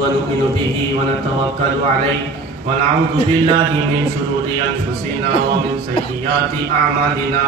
ونؤمن به ونتوكل عليه ونعوذ بالله من شرور أنفسنا ومن سيئات أعمالنا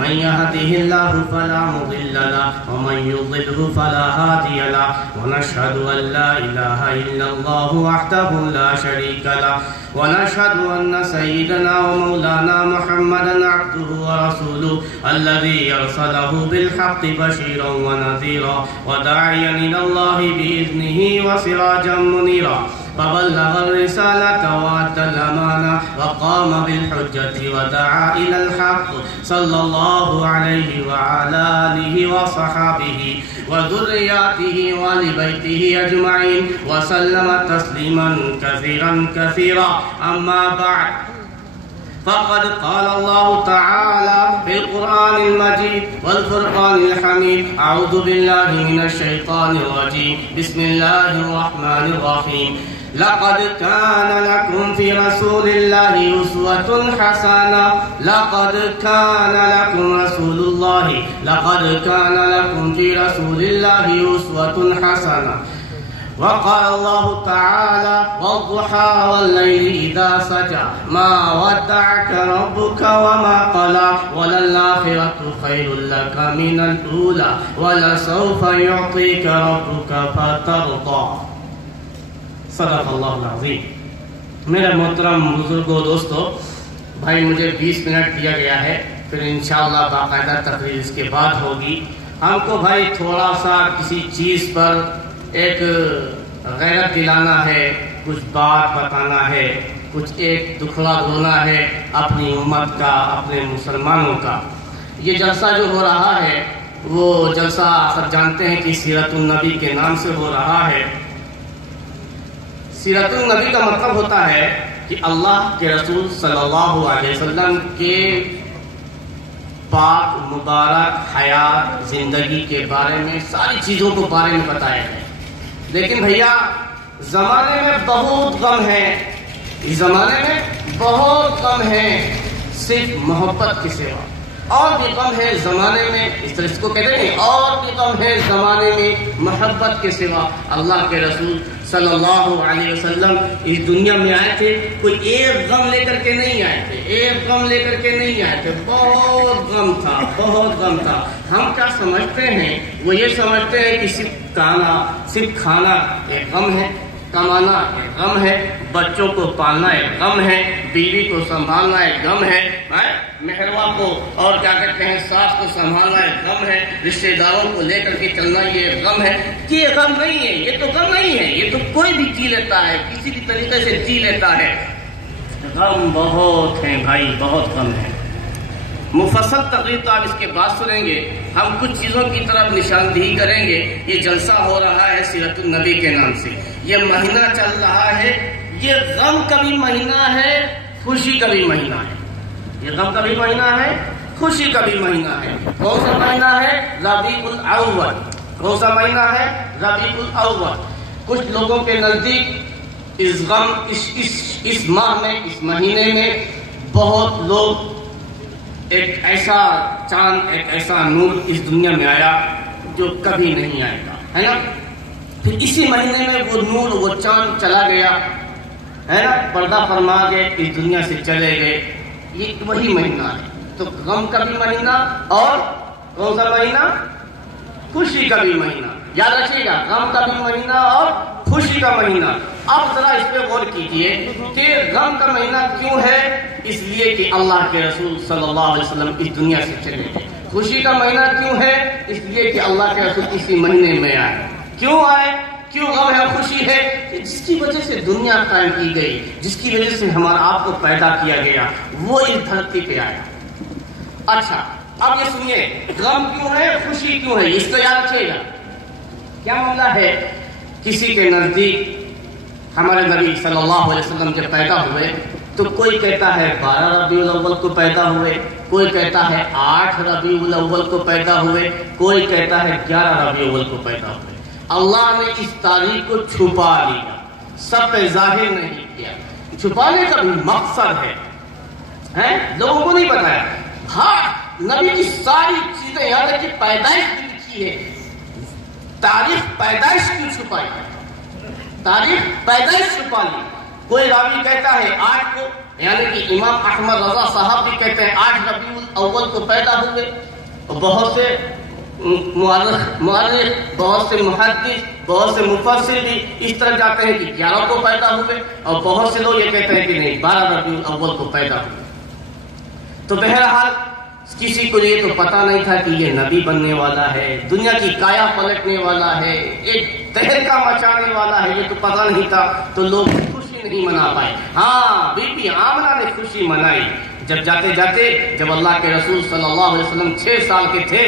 من يهده الله فلا مضل له ومن يضلله فلا هادي له ونشهد أن لا إله إلا الله وحده لا شريك له ونشهد أن سيدنا ومولانا محمدا عبده ورسوله الذي أرسله بالحق بشيرا ونذيرا وداعيا إلى الله بإذنه وسراجا منيرا فبلغ الرسالة وأدى الأمانة وقام بالحجة ودعا إلى الحق صلى الله عليه وعلى آله وصحابه وذرياته وآل بيته أجمعين وسلم تسليما كثيرا كثيرا أما بعد فقد قال الله تعالى في القرآن المجيد والفرقان الحميد أعوذ بالله من الشيطان الرجيم بسم الله الرحمن الرحيم لقد كان لكم في رسول الله أسوة حسنة لقد كان لكم في رسول الله أسوة حسنة وقال الله تعالى والضحى والليل إذا سجى ما ودعك ربك وما قلى وللآخرة خير لك من الأولى ولسوف يعطيك ربك فترضى صدق اللہ العظیم. میرے محترم بزرگوں دوستو، بھائی مجھے 20 منٹ دیا گیا ہے، پھر انشاءاللہ باقاعدہ تقریر اس کے بعد ہوگی. ہم کو بھائی تھوڑا سا کسی چیز پر ایک غیرت دلانا ہے، کچھ بات بتانا ہے، کچھ ایک دکھڑا دھونا ہے اپنی امت کا، اپنے مسلمانوں کا. یہ جلسہ جو ہو رہا ہے وہ جلسہ سب جانتے ہیں کہ سیرت النبی کے نام سے ہو رہا ہے. سیرت النبی کا مطلب ہوتا ہے کہ اللہ کے رسول صلی اللہ علیہ وسلم کے پاک مبارک حیات زندگی کے بارے میں ساری چیزوں کو بارے میں بتایا ہے. لیکن بھیا زمانے میں بہت کم ہے، اس زمانے میں بہت کم ہے صرف محبت کے سوا، اور بھی کم ہے زمانے میں، اس طرح اس کو کہتے ہیں، اور بھی کم ہے زمانے میں محبت کے سوا. اللہ کے رسول صلی اللہ علیہ وسلم اس دنیا میں آئے تھے، کوئی ایک غم لے کر کے نہیں آئے تھے، ایک غم لے کر کے نہیں آئے تھے. بہت غم تھا، بہت غم تھا. ہم کیا سمجھتے ہیں؟ وہ یہ سمجھتے ہیں کہ صرف کھانا ایک غم ہے، کمانا ایک غم ہے، بچوں کو پالنا ایک غم ہے، بیوی کو سنبھالنا ایک غم ہے، محروا کو اور کیا کہتے ہیں ساس کو سنبھالنا ایک غم ہے، رشتہ داروں کو لے کر کے چلنا یہ ایک غم ہے. یہ غم نہیں ہے، یہ تو غم نہیں ہے، یہ تو کوئی بھی جی لیتا ہے، کسی بھی طریقے سے جی لیتا ہے. غم بہت ہیں بھائی، بہت غم ہے. مفصل تقریر تو آپ اس کے بعد سنیں گے. ہم کچھ چیزوں کی طرف نشاندہی کریں گے. یہ جلسہ ہو رہا ہے سیرت النبی کے نام سے، یہ مہینہ چل رہا ہے. یہ غم کا بھی مہینہ ہے، خوشی کا بھی مہینہ ہے. یہ غم کا بھی مہینہ ہے، خوشی کا بھی مہینہ ہے. کون سا مہینہ ہے؟ ربیع الاول. کون سا مہینہ ہے؟ ربیع الاول. کچھ لوگوں کے نزدیک اس ماہ میں، اس مہینے میں بہت لوگ ایک ایسا چاند، ایک ایسا نور اس دنیا میں آیا جو کبھی نہیں آئے گا، ہے نا. پھر اسی مہینے میں وہ نور، وہ چاند چلا گیا، ہے نا، پردہ فرما گئے، اس دنیا سے چلے گئے. یہ وہی مہینہ ہے. تو غم کا بھی مہینہ اور کون سا مہینہ؟ خوشی کا بھی مہینہ. یاد رکھیے گا، غم کا بھی مہینہ اور خوشی کا مہینہ. اب ذرا اس پہ غور کیجئے کہ غم کا مہینہ کیوں ہے؟ اس لیے کہ اللہ کے رسول صلی اللہ علیہ وسلم اس دنیا سے چلے گئے. خوشی کا مہینہ کیوں ہے؟ اس لیے کہ اللہ کے رسول اسی مہینے میں آئے. کیوں آئے؟ کیوں غم ہے، خوشی ہے؟ جس کی وجہ سے دنیا قائم کی گئی، جس کی وجہ سے ہمارا آپ کو پیدا کیا گیا، وہ اس دھرتی پہ آیا. اچھا اب یہ سنیے، غم کیوں ہے، خوشی کیوں ہے، اس کو یاد رکھیے گا. کیا معاملہ ہے؟ کسی کے نزدیک ہمارے نبی صلی اللہ علیہ وسلم جب پیدا ہوئے تو کوئی کہتا ہے 12 ربیع الاول کو پیدا ہوئے، کوئی کہتا ہے 8 ربیع الاول کو پیدا ہوئے، کوئی کہتا ہے 11 ربیع الاول کو پیدا ہوئے. اللہ نے اس تاریخ کو چھپا لیا، سب پہ ظاہر نہیں کیا. چھپانے کا بھی مقصد ہے، لوگوں کو نہیں بتایا. ہاں نبی کی ساری چیزیں یاد ہے کہ پیدائش بھی لکھی ہے، تاریخ پیدائش کیوں چھپائی ہے؟ تاریخ پیدائش چھپا لی. کوئی راوی کہتا ہے 8 کو، یعنی کہ امام احمد رضا صاحب بھی کہتے ہیں 8 ربیع الاول کو پیدا ہوئے. بہت سے مؤرخ، بہت سے محدث، بہت سے مفسر بھی اس طرح جاتے ہیں کہ 11 کو پیدا ہوئے، اور بہت سے لوگ یہ کہتے ہیں کہ نہیں 12 ربیع الاول کو پیدا ہوئے. تو بہرحال کسی کو یہ تو پتا نہیں تھا کہ یہ نبی بننے والا ہے، دنیا کی کایا پلٹنے والا ہے، ایک تہلکہ مچانے والا ہے، یہ تو پتا نہیں تھا. تو لوگ خوشی نہیں منا پائے. ہاں بی بی آمنہ نے خوشی منائی. جب جاتے جاتے، جب اللہ کے رسول صلی اللہ علیہ وسلم 6 سال کے تھے،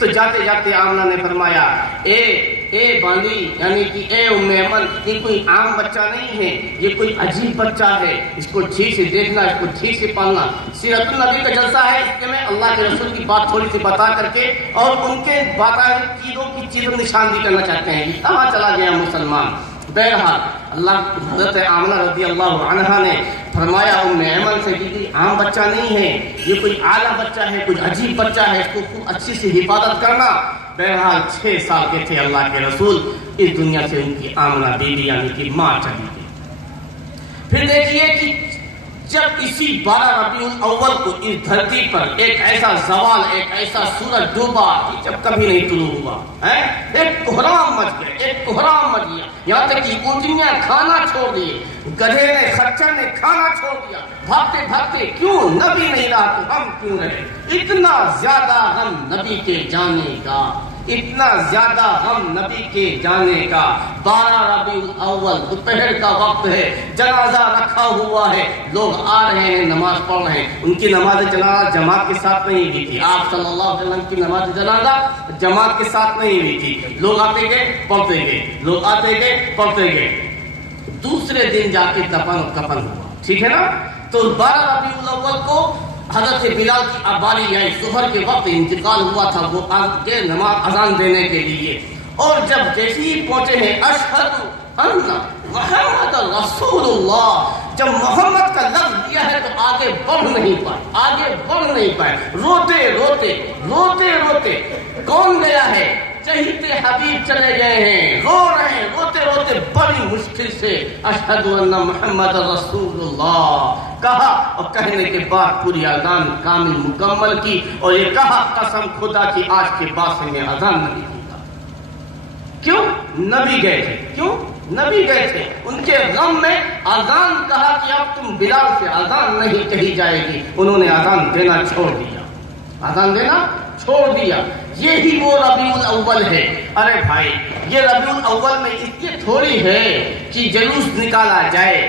تو جاتے جاتے آمنہ نے فرمایا اے باندی، یعنی کہ اے ام ایمن، یہ کوئی عام بچہ نہیں ہے، یہ کوئی عجیب بچہ ہے، اس کو ٹھیک سے دیکھنا، اس کو ٹھیک سے پالنا. سیرت النبی کا جلسہ ہے، اس کے میں اللہ کے رسول کی بات تھوڑی سی بتا کر کے اور ان کے بتائے چیزوں نشاندہی کرنا چاہتے ہیں. یہ کہاں چلا گیا مسلمان. بہرحال اللہ حضرت آمنہ رضی اللہ عنہا نے فرمایا ام ایمن سے کہ یہ عام بچہ نہیں ہے، یہ کوئی اعلیٰ بچہ ہے، کوئی عجیب بچہ ہے، اس کو خوب اچھی سے حفاظت کرنا. بہرحال 6 سال کے تھے اللہ کے رسول، اس دنیا سے ان کی آمنہ بیوی یعنی کہ ماں چلی گئی. پھر دیکھیے کہ جب اسی 12 ربیع الاول کو اس دھرتی پر ایک ایسا زوال، ایک ایسا سورج ڈوبا کہ جب کبھی نہیں طلوع ہوا، ایک کوہرام مچ گیا، ایک کوہرام مچ گیا، یہاں تک کہ اونٹنیاں کھانا چھوڑ دیے، گدھے نے، خچر نے کھانا چھوڑ دیا. بھاگتے بھاگتے کیوں نبی نہیں رہا تو ہم کیوں رہے. اتنا زیادہ غم نبی کے جانے کا، اتنا زیادہ غم نبی کے جانے کا. 12 ربیع الاول دوپہر کا وقت ہے، جنازہ رکھا ہوا ہے، لوگ آ رہے ہیں، نماز پڑھ رہے ہیں. ان کی نماز جنازہ جماعت کے ساتھ نہیں ہوئی تھی. آپ صلی اللہ علیہ وسلم کی نماز جنازہ جماعت کے ساتھ نہیں ہوئی تھی. لوگ آتے گئے پڑھتے گئے، لوگ آتے گئے پڑھتے گئے. دوسرے دن جا کے دفن کفن ہوا، ٹھیک ہے نا. تو 12 ربیع الاول کو حضرت بلال کی ابالی آئی، ظہر کے وقت انتقال ہوا تھا، وہ آگے نماز اذان دینے کے لیے. اور جب جیسے ہی پہنچے ہیں اشہد ان محمد رسول اللہ، جب محمد کا لفظ دیا ہے تو آگے بڑھ نہیں پائے، آگے بڑھ نہیں پائے. روتے روتے روتے روتے کون گیا ہے؟ چہیتے حبیب چلے گئے ہیں، رو رہے ہیں، روتے روتے بڑی مشکل سے اشہد ان محمد رسول اللہ کہا. اور کہنے کے بعد پوری اذان کامل مکمل کی، اور یہ کہا قسم خدا کی آج کے بعد سے میں اذان نہیں دوں گا. کیوں؟ نبی گئے تھے. کیوں؟ نبی گئے تھے. ان کے غم میں اذان کہا کہ اب تم بلال سے اذان نہیں کہی جائے گی. انہوں نے اذان دینا چھوڑ دیا، اذان دینا چھوڑ دیا. یہی وہ ربیع الاول ہے. ارے بھائی، یہ ربیع الاول میں اس لیے تھوڑی ہے کہ جلوس نکالا جائے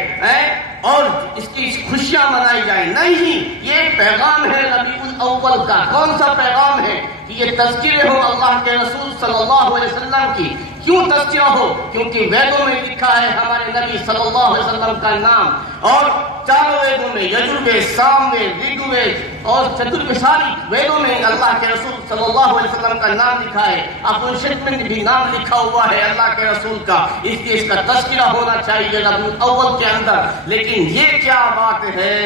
اور اس کی خوشیاں منائی جائیں. نہیں، یہ پیغام ہے ربیع الاول کا. کون سا پیغام ہے؟ کہ یہ تذکرے ہو اللہ کے رسول صلی اللہ علیہ وسلم کی. کیوں تذکرہ ہو؟ کیونکہ ویدوں میں لکھا ہے ہمارے نبی صلی اللہ علیہ وسلم کا نام، اور چاروں ویدوں میں یجروید، ساموید، ریگوید اور چترویدی ویدوں میں اللہ کے رسول صلی اللہ علیہ وسلم کا نام لکھا ہے. اپنشد میں بھی نام لکھا ہوا ہے اللہ کے رسول کا. اس لیے اس کا تذکرہ ہونا چاہیے ربیع الاول کے اندر. لیکن یہ کیا بات ہے،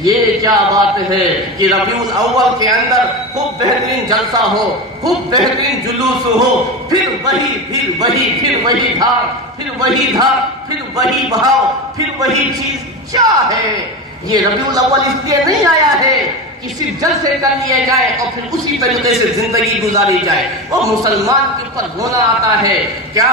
یہ کیا بات ہے کہ ربیع الاول کے اندر خوب بہترین جلسہ ہو، خوب بہترین جلوس ہو، پھر وہی دھار، پھر وہی دھار، پھر وہی بہاؤ، پھر وہی چیز. کیا ہے یہ؟ ربیع الاول اس لیے نہیں آیا ہے کہ صرف جلسے کر لیے جائے اور پھر اسی طریقے سے زندگی گزاری جائے. وہ مسلمان کے اوپر رونا آتا ہے کیا؟